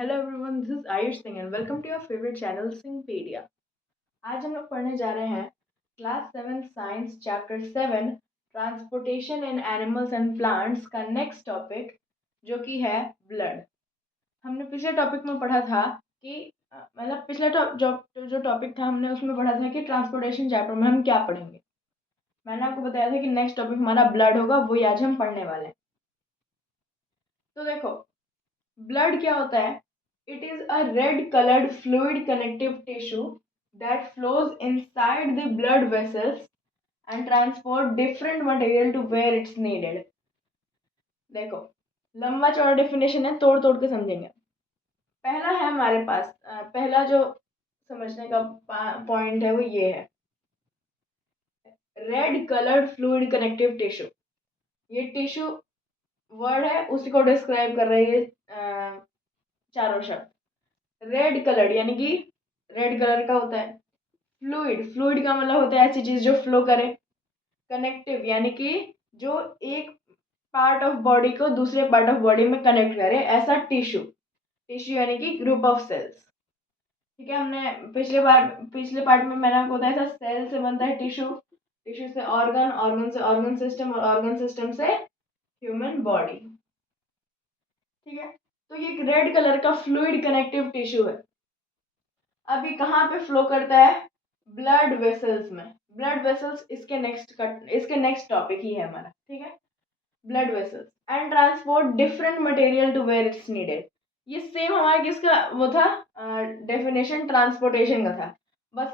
Hello everyone, this is Ayush Singh and welcome to your favourite channel Singhpedia. आज हम लोग पढ़ने जा रहे हैं class 7 science chapter 7 transportation in animals and plants का नेक्स्ट टॉपिक जो कि है ब्लड। हमने पिछले टॉपिक में पढ़ा था कि मतलब पिछला जो टॉपिक था हमने उसमें पढ़ा था कि ट्रांसपोर्टेशन चैप्टर में हम क्या पढ़ेंगे। मैंने आपको बताया था कि नेक्स्ट टॉपिक हमारा ब्लड होगा, वही आज हम पढ़ने वाले हैं। तो देखो, ब्लड क्या होता है? It is a red colored fluid connective tissue that flows inside the blood vessels and transport different material to where it's needed. देखो, लंबा चौड़ा डेफिनेशन है, तोड़ तोड़ के समझेंगे। पहला है हमारे पास पहला जो समझने का पॉइंट है वो ये है, red coloured fluid connective tissue. ये टिश्यू वर्ड है, उसी को डिस्क्राइब कर रही है चारों शब्द। रेड कलर्ड यानी कि रेड कलर का होता है। फ्लूइड, फ्लूइड का मतलब होता है ऐसी चीज जो फ्लो करे। कनेक्टिव यानी कि जो एक पार्ट ऑफ बॉडी को दूसरे पार्ट ऑफ बॉडी में कनेक्ट करे, ऐसा टिश्यू। टिश्यू यानी कि ग्रुप ऑफ सेल्स। ठीक है, हमने पिछले पार्ट में मैंने आपको बताया था सेल से बनता है टिश्यू, टिश्यू से ऑर्गन, ऑर्गन से ऑर्गन सिस्टम और ऑर्गन सिस्टम से ह्यूमन बॉडी। ठीक है, तो ये एक रेड कलर का फ्लूइड कनेक्टिव टिश्यू है। अब ये कहाँ पे फ्लो करता है? ब्लड वेसल्स में। ब्लड वेसल्स इसके नेक्स्ट टॉपिक ही है हमारा। ठीक है, blood vessels and transport different material to where it's needed. ये सेम हमारा किसका वो था, डेफिनेशन ट्रांसपोर्टेशन का था। बस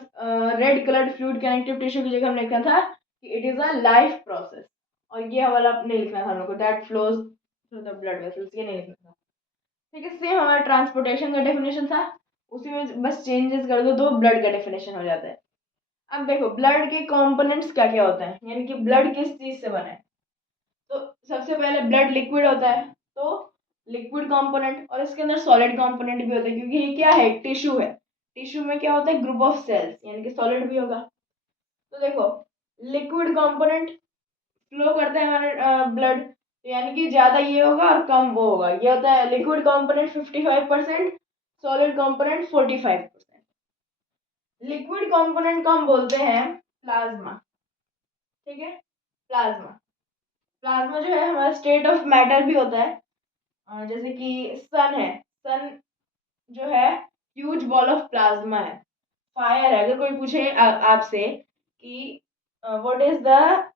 red coloured fluid connective tissue की जगह हमने लिखा था कि it is a life process, और ये वाला नहीं लिखना था हम लोग को, that flows through the blood vessels, ये नहीं लिखना था। ठीक है, सेम हमारा ट्रांसपोर्टेशन का डेफिनेशन था, उसी में बस चेंजेस कर दो तो ब्लड का डेफिनेशन हो जाता है। अब देखो, ब्लड के कंपोनेंट्स क्या क्या होते हैं, यानी कि ब्लड किस चीज से बना है। तो सबसे पहले ब्लड लिक्विड होता है, तो लिक्विड कंपोनेंट, और इसके अंदर सॉलिड कंपोनेंट भी होता है, क्योंकि ये क्या है, टिश्यू है। टिश्यू में क्या होता है, ग्रुप ऑफ सेल्स, यानी कि सॉलिड भी होगा। तो देखो, लिक्विड कंपोनेंट फ्लो करता है हमारे ब्लड, यानी कि ज्यादा ये होगा और कम वो होगा। ये होता है liquid component 55%, solid component 45%। Liquid component को हम बोलते हैं प्लाज्मा। ठीक है, प्लाज्मा। प्लाज्मा जो है हमारा स्टेट ऑफ मैटर भी होता है। जैसे कि सन है, सन जो है ह्यूज बॉल ऑफ प्लाज्मा है। फायर है, अगर कोई पूछे आपसे कि what is the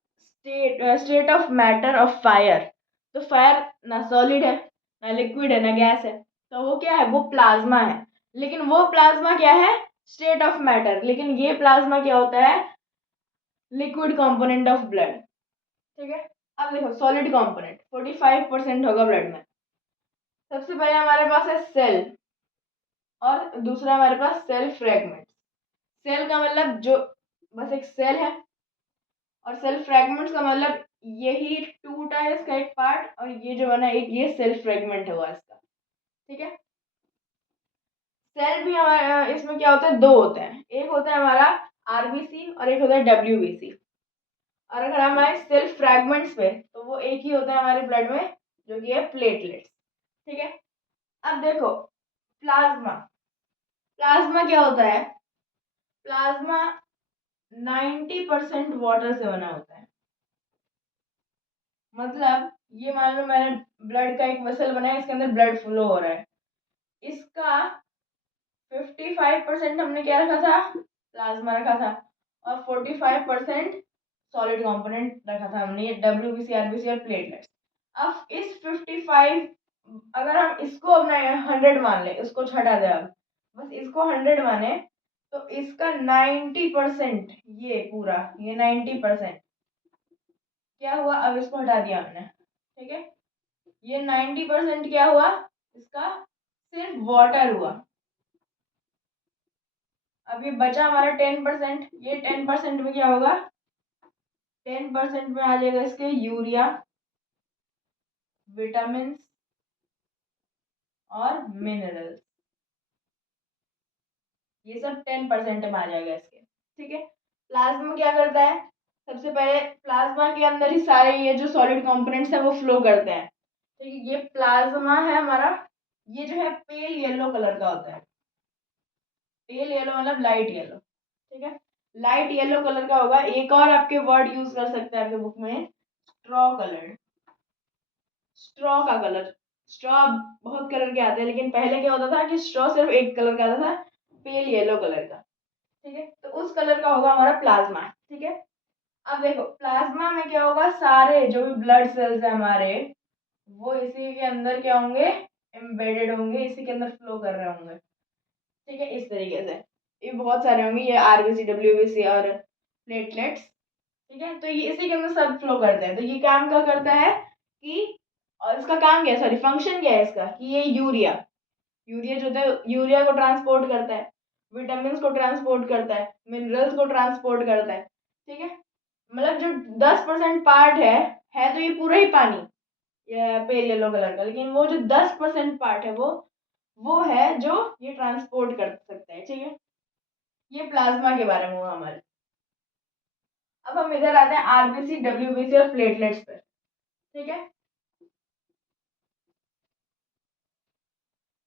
state of matter of fire, तो फायर ना सॉलिड है, ना लिक्विड है, ना गैस है, तो वो क्या है, वो प्लाज्मा है। लेकिन वो प्लाज्मा क्या है, स्टेट ऑफ मैटर। लेकिन ये प्लाज्मा क्या होता है, लिक्विड कंपोनेंट ऑफ ब्लड। ठीक है, अब देखो सॉलिड कंपोनेंट 45% होगा ब्लड में। सबसे पहले हमारे पास है सेल, और दूसरा हमारे पास सेल फ्रेगमेंट। सेल का मतलब जो बस एक सेल है, और सेल फ्रेगमेंट्स का मतलब यही टूटा है इसका एक पार्ट, और ये जो बना एक ये सेल फ्रेगमेंट हुआ इसका। ठीक है, सेल भी हमारा इसमें क्या होता है, दो होते हैं, एक होता है हमारा आरबीसी और एक होता है डब्ल्यूबीसी। और अगर हमारे सेल फ्रेगमेंट्स पे, तो वो एक ही होता है हमारे ब्लड में, जो कि है प्लेटलेट्स। ठीक है, अब देखो प्लाज्मा। प्लाज्मा क्या होता है? प्लाज्मा 90% वाटर से बना होता है। मतलब ये मान लो मैंने ब्लड का एक वेसल बनाया, इसके अंदर ब्लड फ्लो हो रहा है, इसका 55% हमने क्या रखा था, प्लाज्मा रखा था, और 45% सॉलिड कंपोनेंट रखा था हमने, ये डब्ल्यूबीसी, आरबीसी और प्लेटलेट्स। अब इस 55, अगर हम इसको अपना 100 मान ले, इसको हटा दे, अब बस इसको 100 माने, तो इसका 90%, ये पूरा ये 90% क्या हुआ, अब इसको हटा दिया हमने। ठीक है, ये 90% क्या हुआ, इसका सिर्फ वाटर हुआ। अब ये बचा हमारा 10%, ये 10% में क्या होगा, 10% में आ जाएगा इसके यूरिया, विटामिन और मिनरल्स, ये सब 10% में आ जाएगा इसके। ठीक है, प्लाज्मा क्या करता है, सबसे पहले प्लाज्मा के अंदर ही सारे ये जो सॉलिड कंपोनेंट्स है वो फ्लो करते हैं। ठीक है, ये प्लाज्मा है हमारा, ये जो है पेल येलो कलर का होता है। पेल येलो मतलब लाइट येलो, ठीक है, लाइट येलो कलर का होगा। एक और आपके वर्ड यूज कर सकते हैं आपके बुक में, स्ट्रॉ कलर। स्ट्रॉ का कलर, स्ट्रॉ बहुत कलर के आते हैं, लेकिन पहले क्या होता था कि स्ट्रॉ सिर्फ एक कलर का आता था, पेल येलो कलर का, ठीक है। तो उस कलर का होगा हमारा प्लाज्मा, ठीक है। अब देखो प्लाज्मा में क्या होगा, सारे जो भी ब्लड सेल्स है हमारे, वो इसी के अंदर क्या होंगे, एम्बेडेड होंगे, इसी के अंदर फ्लो कर रहे होंगे, ठीक है, इस तरीके से। ये बहुत सारे होंगे, ये आरबीसी, डब्ल्यूबीसी और प्लेटलेट्स, ठीक है। तो ये इसी के अंदर सब फ्लो करते हैं। तो ये काम क्या करता है कि, और इसका काम क्या है, सॉरी फंक्शन क्या है इसका, कि ये यूरिया, यूरिया जो होता है, यूरिया को ट्रांसपोर्ट करता है, विटामिन को ट्रांसपोर्ट करता है, मिनरल्स को ट्रांसपोर्ट करता है, ठीक है। मतलब जो 10% पार्ट है तो ये पूरा ही पानी, ये पेल येलो कलर का, लेकिन वो जो 10% पार्ट है वो है जो ये ट्रांसपोर्ट कर सकता है, ठीक है। ये प्लाज्मा के बारे में हुआ हमारे। अब हम इधर आते हैं आरबीसी, डब्ल्यूबीसी और प्लेटलेट्स पर, ठीक है।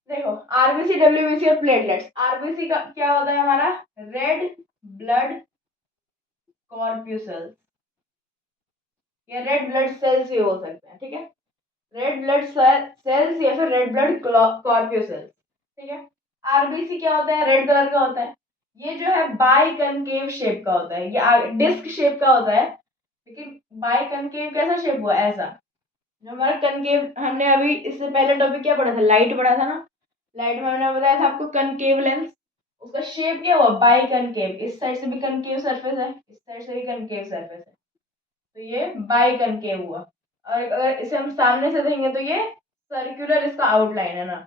देखो आरबीसी, डब्ल्यूबीसी और प्लेटलेट्स। आरबीसी का क्या होता है हमारा, रेड ब्लड कॉर्प्यूसल्स, या रेड ब्लड सेल्स भी हो सकते हैं, ठीक है। रेड ब्लड सेल्स या फिर रेड ब्लड कॉर्प्यूसल्स, ठीक है। आरबीसी क्या होता है, रेड कलर का होता है। ये जो है बाई कनकेव शेप का होता है, ये डिस्क शेप का होता है, लेकिन बाई कनकेव कैसा शेप हुआ, ऐसा। जो हमारा कनकेव, हमने अभी इससे पहले टॉपिक क्या पढ़ा था, लाइट पढ़ा था ना। लाइट में हमने बताया था आपको कनकेव लेंस, उसका शेप क्या हुआ, बाई कनकेव। इस साइड से भी कनकेव सरफेस है, इस साइड से भी कनकेव सरफेस है, तो ये बाई कनकेव हुआ। और अगर इसे हम सामने से देखेंगे तो ये सर्कुलर इसका आउटलाइन है ना,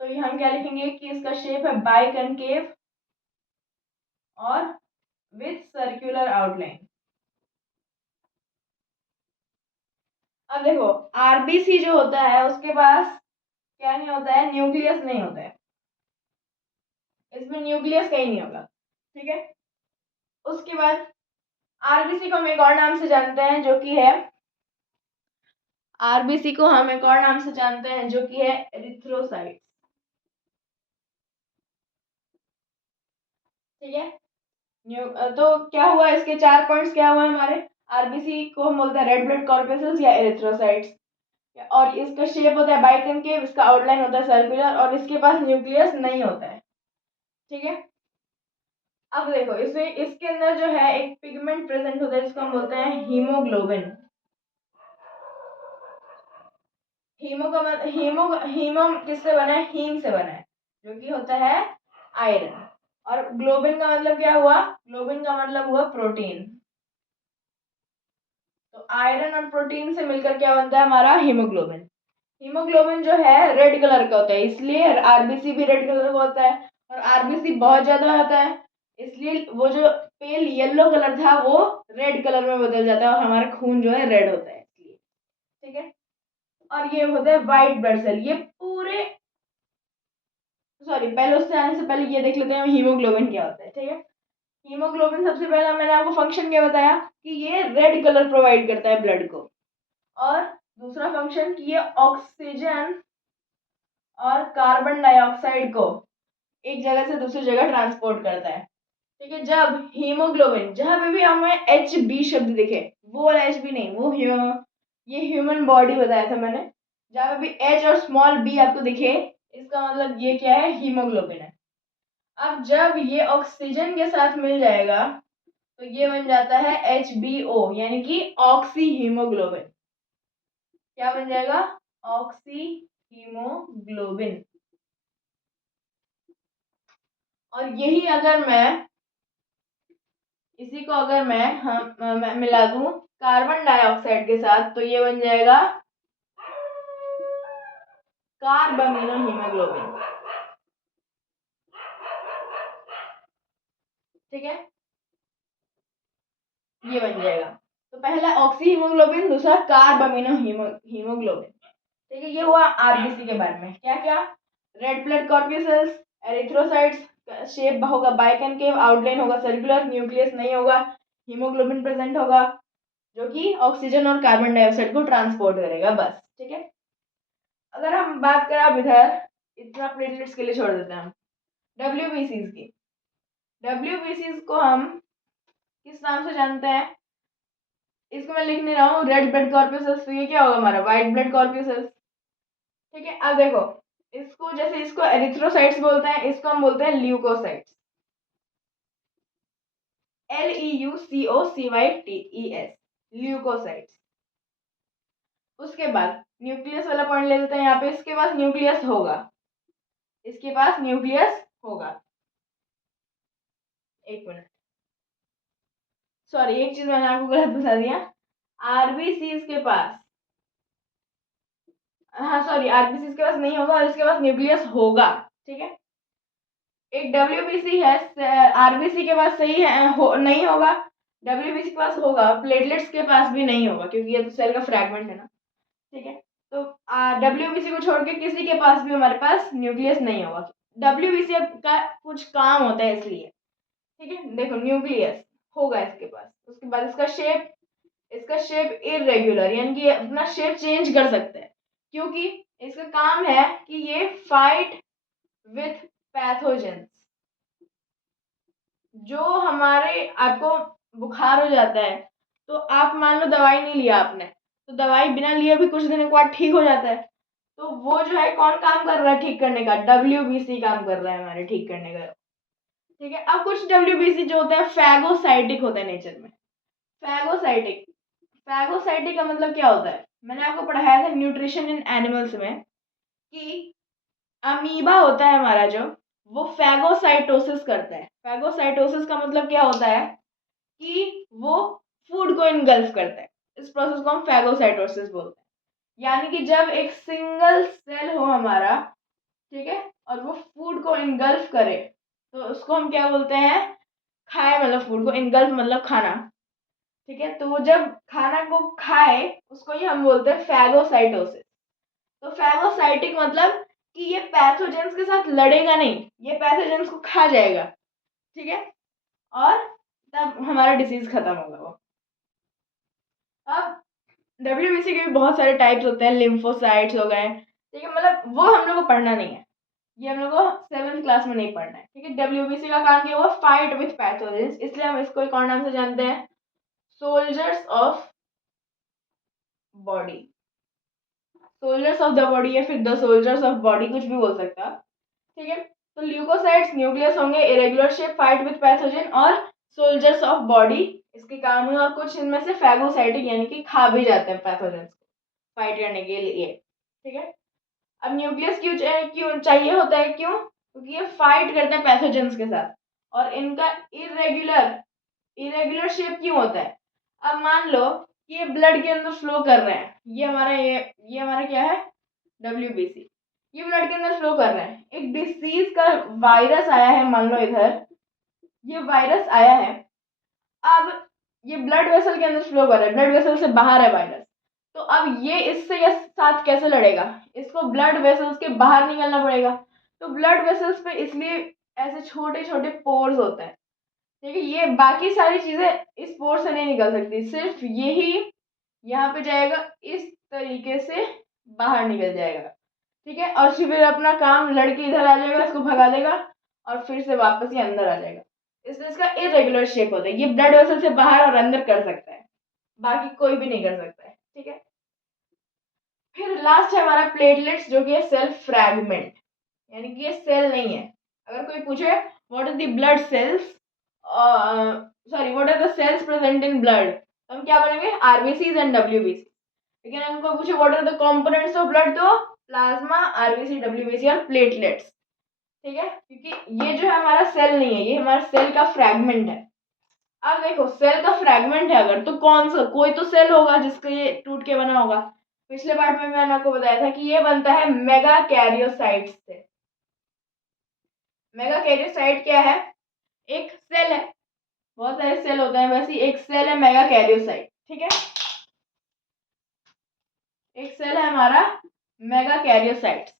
तो ये हम क्या लिखेंगे कि इसका शेप है बाई कनकेव और विथ सर्कुलर आउटलाइन। अब देखो आरबीसी जो होता है उसके पास क्या नहीं होता है, न्यूक्लियस नहीं होता है, इसमें न्यूक्लियस कहीं नहीं होगा, ठीक है। उसके बाद आरबीसी को हम एक और नाम से जानते हैं जो कि है, आरबीसी को हम एक और नाम से जानते हैं जो कि है एरिथ्रोसाइट, ठीक है। तो क्या हुआ, इसके 4 पॉइंट्स क्या हुए हमारे, आरबीसी को हम बोलते हैं रेड ब्लड कॉर्पसेल्स या एरिथ्रोसाइट्स, और इसका शेप होता है बाइकनकेव, इसका आउटलाइन होता है सर्कुलर, और इसके पास न्यूक्लियस नहीं होता है, ठीक है। अब देखो इसमें, इसके अंदर जो है एक पिगमेंट प्रेजेंट होता है जिसको हम बोलते हैं हीमोग्लोबिन। हीमो का मतलब, हीमो किससे बना है, हीम से बना है, जो कि होता है आयरन। और ग्लोबिन का मतलब क्या हुआ, ग्लोबिन का मतलब हुआ प्रोटीन। तो आयरन और प्रोटीन से मिलकर क्या बनता है हमारा, हीमोग्लोबिन। हीमोग्लोबिन जो है रेड कलर का होता है, इसलिए आरबीसी भी रेड कलर का होता है। और आरबीसी बहुत ज्यादा होता है, इसलिए वो जो पेल येलो कलर था वो रेड कलर में बदल जाता है, और हमारा खून जो है रेड होता है इसलिए, ठीक है। और ये होता है व्हाइट ब्लड सेल। ये पूरे, सॉरी पहले उससे आने से पहले ये देख लेते हैं हीमोग्लोबिन क्या होता है, ठीक है। हीमोग्लोबिन सबसे पहला मैंने आपको फंक्शन क्या बताया कि ये रेड कलर प्रोवाइड करता है ब्लड को, और दूसरा फंक्शन कि ये ऑक्सीजन और कार्बन डाइऑक्साइड को एक जगह से दूसरी जगह ट्रांसपोर्ट करता है, ठीक है। जब हीमोग्लोबिन, जहां पे भी हमें एच बी शब्द दिखे, वो वाला एच बी नहीं, वो ये ह्यूमन बॉडी बताया था मैंने, जहां पे भी एच और स्मॉल बी आपको दिखे, इसका मतलब ये क्या है, हीमोग्लोबिन है। अब जब ये ऑक्सीजन के साथ मिल जाएगा तो ये बन जाता है HBO, यानी कि ऑक्सी हीमोग्लोबिन। क्या बन जाएगा, ऑक्सी हीमोग्लोबिन। और यही अगर मैं, इसी को अगर मैं मिला दूं कार्बन डाइऑक्साइड के साथ तो ये बन जाएगा कार्बमिनो हीमोग्लोबिन, ठीक है, ये बन जाएगा। तो पहला ऑक्सी हीमोग्लोबिन, दूसरा कार्बमिनो हीमोग्लोबिन, ठीक है। ये हुआ आरबीसी के बारे में। क्या क्या, red blood corpuscles, erythrocytes, shape होगा बाइकनकेव, आउटलाइन होगा सर्कुलर, न्यूक्लियस नहीं होगा, हीमोग्लोबिन प्रेजेंट होगा जो कि ऑक्सीजन और कार्बन डाइऑक्साइड को ट्रांसपोर्ट करेगा, बस, ठीक है। अगर हम बात करें अब इधर इतना प्लेटलेट्स के लिए छोड़ देते हैं हम। डब्ल्यूबीसीज की, डब्ल्यूबीसीज को हम किस नाम से जानते हैं? इसको मैं लिख नहीं रहा हूँ, रेड ब्लड कॉर्पसेल्स। तो ये क्या होगा हमारा? White blood corpuscles. ठीक है, अब देखो इसको, जैसे इसको एरिथ्रोसाइट्स बोलते हैं, इसको हम बोलते हैं ल्यूकोसाइट्स। LEUCOCYTES, leukocytes. उसके बाद न्यूक्लियस वाला पॉइंट ले लेते हैं यहाँ पे। इसके पास न्यूक्लियस होगा, इसके पास न्यूक्लियस होगा। एक मिनट, सॉरी, एक चीज मैंने आपको गलत बता दिया। आरबीसीज के पास, हाँ सॉरी, आरबीसीज के पास नहीं होगा और इसके पास न्यूक्लियस होगा। ठीक है, एक डब्ल्यूबीसी है, आरबीसी के पास सही है, नहीं होगा। डब्ल्यूबीसी के पास होगा, प्लेटलेट्स के पास भी नहीं होगा क्योंकि ये तो सेल का फ्रैगमेंट है ना। ठीक है, तो डब्ल्यूबीसी को छोड़ के किसी के पास भी हमारे पास न्यूक्लियस नहीं होगा। डब्ल्यूबीसी का कुछ काम होता है इसलिए। ठीक है, देखो न्यूक्लियस होगा इसके पास। उसके बाद इसका शेप इरेग्युलर, यानी कि ये अपना शेप चेंज कर सकता है क्योंकि इसका काम है कि ये फाइट विथ पैथोजेंस। जो हमारे, आपको बुखार हो जाता है तो आप मान लो दवाई नहीं लिया आपने, तो दवाई बिना लिए भी कुछ दिनों के बाद ठीक हो जाता है। तो वो जो है कौन काम कर रहा है ठीक करने का? डब्ल्यूबीसी काम कर रहा है हमारे ठीक करने का। ठीक है, अब कुछ डब्ल्यूबीसी जो होता है फैगोसाइटिक होता है नेचर में। फैगोसाइटिक, फैगोसाइटिक का मतलब क्या होता है? मैंने आपको पढ़ाया था न्यूट्रिशन इन एनिमल्स में कि अमीबा होता है हमारा जो, वो फैगोसाइटोसिस करता है। फैगोसाइटोसिस का मतलब क्या होता है कि वो फूड को इनगल्फ करता है। इस प्रोसेस को हम फैगोसाइटोसिस बोलते हैं। यानी कि जब एक सिंगल सेल हो हमारा, ठीक है, और वो फूड को इनगल्फ करे तो उसको हम क्या बोलते हैं? खाए मतलब फूड को, इनगल्फ मतलब खाना। ठीक है, तो वो जब खाना को खाए उसको ही हम बोलते हैं फैगोसाइटोसिस। तो फैगोसाइटिक मतलब कि ये पैथोजेंस के साथ लड़ेगा नहीं, ये पैथोजेंस को खा जाएगा। ठीक है, और तब हमारा डिसीज खत्म होगा वो। अब डब्ल्यूबीसी के भी बहुत सारे टाइप्स होते हैं, लिम्फोसाइट्स हो गए। ठीक है, मतलब वो हम लोग को पढ़ना नहीं है, ये हम लोग को 7th क्लास में नहीं पढ़ना है। ठीक है, डब्ल्यूबीसी का काम क्या हुआ? फाइट विथ पैथोजेंस, इसलिए हम इसको एक और नाम से जानते हैं, soldiers of body. Soldiers of the body या फिर द सोल्जर्स ऑफ बॉडी, कुछ भी बोल सकता है। ठीक है, तो ल्यूकोसाइट्स न्यूक्लियस होंगे, irregular shape, fight with pathogen, और सोल्जर्स ऑफ बॉडी इसके काम है। और कुछ इनमें से फैगोसाइटिक यानी कि खा भी जाते हैं पैथोजन को फाइट करने के लिए। ठीक है, अब न्यूक्लियस क्यों चाहिए होता है? क्यों? क्योंकि ये फाइट करते हैं पैथोजेंस के साथ। और इनका इरेगुलर शेप क्यों होता है? अब मान लो कि ये ब्लड के अंदर फ्लो कर रहे हैं, ये हमारा क्या है? डब्ल्यूबीसी। ये ब्लड के अंदर फ्लो कर रहे हैं, एक डिसीज का वायरस आया है, मान लो इधर ये वायरस आया है। अब ये ब्लड वेसल के अंदर फ्लो कर रहा है, ब्लड वेसल से बाहर है वायरस। तो अब ये इससे या साथ कैसे लड़ेगा? इसको ब्लड वेसल्स के बाहर निकलना पड़ेगा। तो ब्लड वेसल्स पे इसलिए ऐसे छोटे छोटे पोर्स होते हैं। ठीक है, ये बाकी सारी चीजें इस पोर से नहीं निकल सकती, सिर्फ यही यहाँ पे जाएगा, इस तरीके से बाहर निकल जाएगा। ठीक है, और फिर अपना काम, लड़के इधर आ जाएगा, इसको भगा देगा और फिर से वापस ये अंदर आ जाएगा। इसलिए इसका इरेगुलर शेप होता है। ये ब्लड वेसल से बाहर और अंदर कर सकता है, बाकी कोई भी नहीं कर सकता है। ठीक है, फिर लास्ट है हमारा प्लेटलेट्स, जो कि है सेल फ्रैगमेंट, यानी कि ये सेल नहीं है। अगर कोई पूछे what is the blood cells, sorry what are the cells present in blood, तो हम क्या बोलेंगे? RBCs and WBC. लेकिन हमको पूछे what are the components of blood, तो प्लाज्मा, आरबीसी, डब्ल्यूबीसी और प्लेटलेट्स। ठीक है, क्योंकि ये जो है हमारा सेल नहीं है, ये हमारा सेल का फ्रैगमेंट है। अब देखो सेल का फ्रैगमेंट है अगर, तो कौन सा, कोई तो सेल होगा जिसका ये टूट के बना होगा। पिछले पार्ट में मैंने आपको बताया था कि ये बनता है मेगा कैरियोसाइट्स से। मेगा कैरियोसाइट क्या है? एक सेल है, बहुत सारे सेल होते हैं, वैसे एक सेल है मेगा कैरियोसाइट। ठीक है, एक सेल है हमारा मेगा कैरियोसाइट।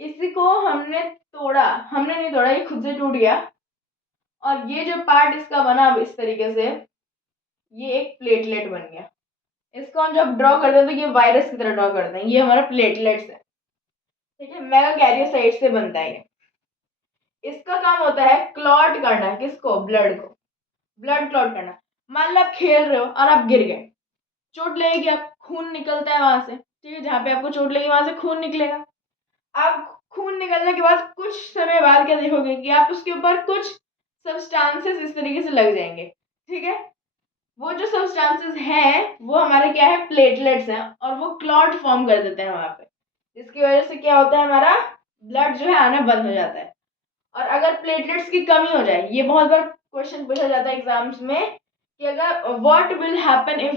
इसको हमने नहीं तोड़ा, ये खुद से टूट गया। और ये जो पार्ट इसका बना इस तरीके से, ये एक प्लेटलेट बन गया। इसको हम जब ड्रॉ करते हैं तो ये वायरस की तरह ड्रॉ करते हैं, ये हमारा प्लेटलेट्स है। ठीक है, मेगाकैरियोसाइट से बनता है ये। इसका काम होता है क्लॉट करना, किसको, ब्लड को, ब्लड क्लॉट करना। मान लो आप खेल रहे हो और आप गिर गए, चोट लगेगी, आप खून निकलता है वहां से, ठीक है, जहाँ पे आपको चोट लगी वहां से खून निकलेगा। आप खून निकलने के बाद कुछ समय बाद क्या देखोगे कि आप उसके ऊपर कुछ सब्सटेंसेस इस तरीके से लग जाएंगे, ठीक है। वो जो सब्सटेंसेस हैं वो हमारे क्या है, प्लेटलेट्स हैं, और वो क्लॉट फॉर्म कर देते हैं वहां पे, जिसकी वजह से क्या होता है, हमारा ब्लड जो है आना बंद हो जाता है। और अगर प्लेटलेट्स की कमी हो जाए, ये बहुत बार क्वेश्चन पूछा जाता है एग्जाम्स में कि अगर what will happen if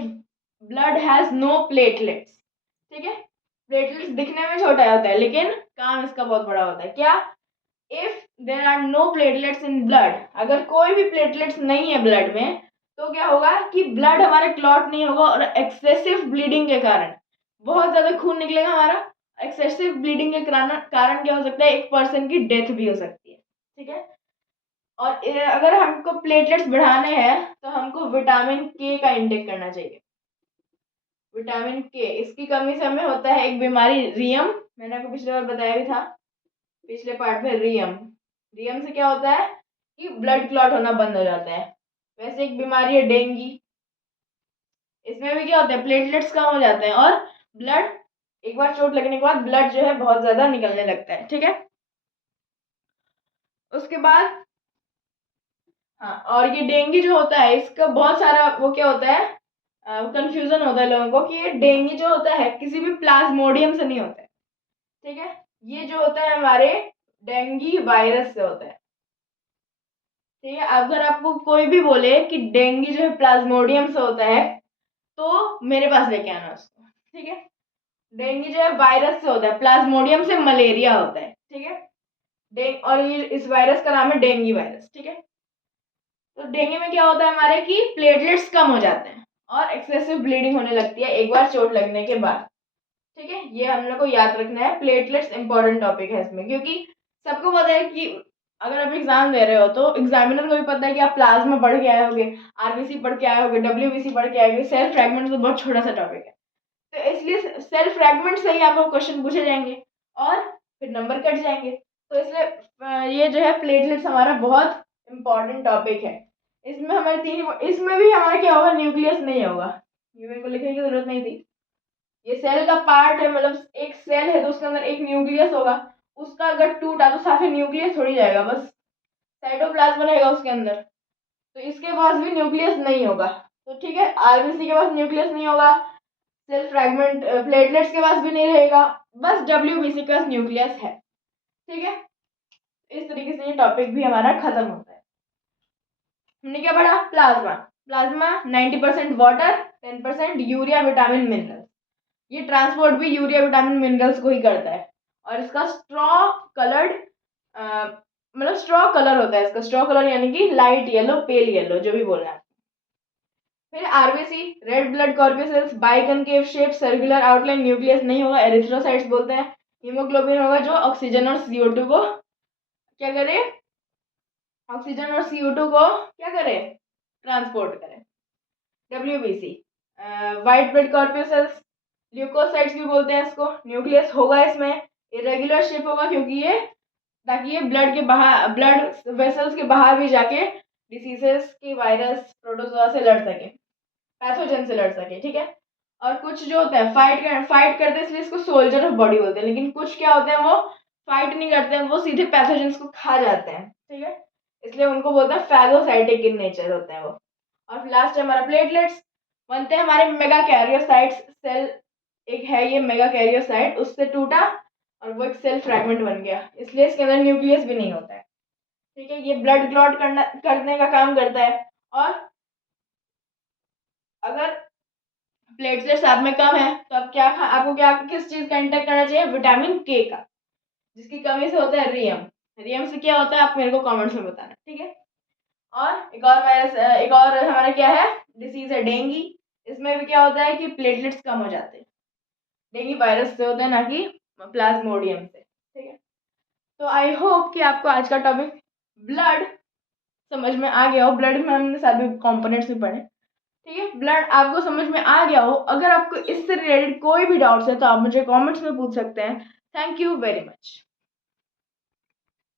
blood has no platelets, ठीक है। प्लेटलेट्स दिखने में छोटा होता है लेकिन काम इसका बहुत बड़ा होता है। क्या, if there are no platelets in blood, अगर कोई भी प्लेटलेट्स नहीं है ब्लड में, तो क्या होगा कि ब्लड हमारे क्लॉट नहीं होगा, और एक्सेसिव ब्लीडिंग के कारण बहुत ज्यादा खून निकलेगा हमारा। एक्सेसिव ब्लीडिंग के कारण क्या हो सकता है, एक पर्सन की डेथ भी हो सकती है, ठीक है। और अगर हमको प्लेटलेट्स बढ़ाने हैं तो हमको विटामिन के का इंटेक करना चाहिए। विटामिन के, इसकी कमी से हमें होता है एक बीमारी, रियम, मैंने आपको पिछले बार बताया भी था, पिछले पार्ट में। रियम, रियम से क्या होता है कि ब्लड क्लॉट होना बंद हो जाता है। वैसे एक बीमारी है डेंगी, इसमें भी क्या होता है, प्लेटलेट्स कम हो जाते हैं और ब्लड, एक बार चोट लगने के बाद ब्लड जो है बहुत ज्यादा निकलने लगता है, ठीक है। उसके बाद हाँ, और ये डेंगी जो होता है इसका बहुत सारा वो क्या होता है, कंफ्यूजन होता है लोगों को कि ये डेंगी जो होता है किसी भी प्लाज्मोडियम से नहीं होता है, ठीक है। ये जो होता है हमारे डेंगी वायरस से होता है, ठीक है। अगर आपको कोई भी बोले कि डेंगी जो है प्लाज्मोडियम से होता है, तो मेरे पास लेके आना उसको, ठीक है। डेंगी जो है वायरस से होता है, प्लाज्मोडियम से मलेरिया होता है, ठीक है। डेंग और ये इस वायरस का नाम है डेंगी वायरस, ठीक है। तो डेंगू में क्या होता है हमारे कि प्लेटलेट्स कम हो जाते हैं और एक्सेसिव ब्लीडिंग होने लगती है एक बार चोट लगने के बाद, ठीक है। ये हम लोग को याद रखना है, प्लेटलेट्स इंपॉर्टेंट टॉपिक है इसमें, क्योंकि सबको पता है कि अगर आप एग्जाम दे रहे हो तो एग्जामिनर को भी पता है कि आप प्लाज्मा पढ़ के आए होगे, आरबीसी पढ़ के आए होगे, डब्ल्यूबीसी पढ़ के आए होगे। सेल फ्रैगमेंट तो बहुत छोटा सा टॉपिक है, तो इसलिए सेल फ्रैगमेंट से ही आपको क्वेश्चन पूछे जाएंगे और फिर नंबर कट जाएंगे। तो इसलिए ये जो है प्लेटलेट्स हमारा बहुत इंपॉर्टेंट टॉपिक है। इसमें हमारे तीन, इसमें भी हमारा क्या होगा, न्यूक्लियस नहीं होगा, ये मेरे को लिखने की जरूरत नहीं थी। ये सेल का पार्ट है, मतलब एक सेल है तो उसके अंदर एक न्यूक्लियस होगा, उसका अगर टूटा तो साथ ही न्यूक्लियस थोड़ी जाएगा, बस साइटोप्लाज्म रहेगा उसके अंदर, तो इसके पास भी न्यूक्लियस नहीं होगा। तो ठीक है, आरबीसी के पास न्यूक्लियस नहीं होगा, सेल फ्रैगमेंट प्लेटलेट्स के पास भी नहीं रहेगा, बस डब्ल्यूबीसी के पास न्यूक्लियस है, ठीक है। इस तरीके से ये टॉपिक भी हमारा खत्म होता है। हमने क्या पढ़ा, plasma, plasma 90% water, 10% urea vitamin mineral, ये ट्रांसपोर्ट भी यूरिया विटामिन मिनरल्स को ही करता है। और इसका स्ट्रॉ कलर्ड, मतलब स्ट्रॉ कलर होता है इसका, स्ट्रॉ कलर यानी कि लाइट येलो, पेल येलो, जो भी बोलना है। फिर RBC, red blood corpuscles, biconcave shape, circular outline, nucleus नहीं होगा, एरिथ्रोसाइट्स बोलते हैं। हीमोग्लोबिन होगा जो ऑक्सीजन और CO2 को क्या करे, ऑक्सीजन और CO2 को क्या करे, ट्रांसपोर्ट करे। WBC, white blood corpuscles, leucocytes भी बोलते हैं इसको। न्यूक्लियस होगा इसमें, इरेगुलर शेप होगा क्योंकि ये, ताकि ये ब्लड के बाहर, ब्लड वेसल्स के बाहर भी जाके डिसीजेस के वायरस प्रोटोजोआ से लड़ सके, पैथोजन से लड़ सके, ठीक है। और कुछ जो होता है फाइट करते हैं, इसलिए इसको सोल्जर ऑफ बॉडी बोलते हैं। लेकिन कुछ क्या होते हैं, वो फाइट नहीं करते हैं, वो सीधे पैथोजेंस को खा जाते हैं, ठीक है, इसलिए उनको बोलते हैं फैगोसाइटिक इन नेचर होते हैं वो। और लास्ट है हमारा प्लेटलेट्स, बनते हैं हमारे मेगा कैरियोसाइट्स सेल, एक है ये मेगा कैरियोसाइट, उससे टूटा और वो एक सेल फ्रैगमेंट बन गया, इसलिए इसके अंदर न्यूक्लियस भी नहीं होता है, ठीक है। ये ब्लड क्लॉट करने का काम करता है। और अगर प्लेटलेट्स साथ में कम है तो आप आपको क्या, किस चीज का इंटेक करना चाहिए, विटामिन के का, जिसकी कमी से होता है रियम। रियम से क्या होता है आप मेरे को कमेंट्स में बताना, ठीक है। और एक और वायरस, एक और हमारा क्या है, डिसीज है डेंगी, इसमें भी क्या होता है कि प्लेटलेट्स कम हो जाते हैं, डेंगी वायरस से होता है ना कि प्लाज्मोडियम से, ठीक है। तो आई होप कि आपको आज का टॉपिक ब्लड समझ में आ गया हो। ब्लड में हमने सारे कंपोनेंट्स भी पढ़े, ठीक है। ब्लड आपको समझ में आ गया हो। अगर आपको इससे रिलेटेड कोई भी डाउट्स है तो आप मुझे कमेंट्स में पूछ सकते हैं। Thank you very much.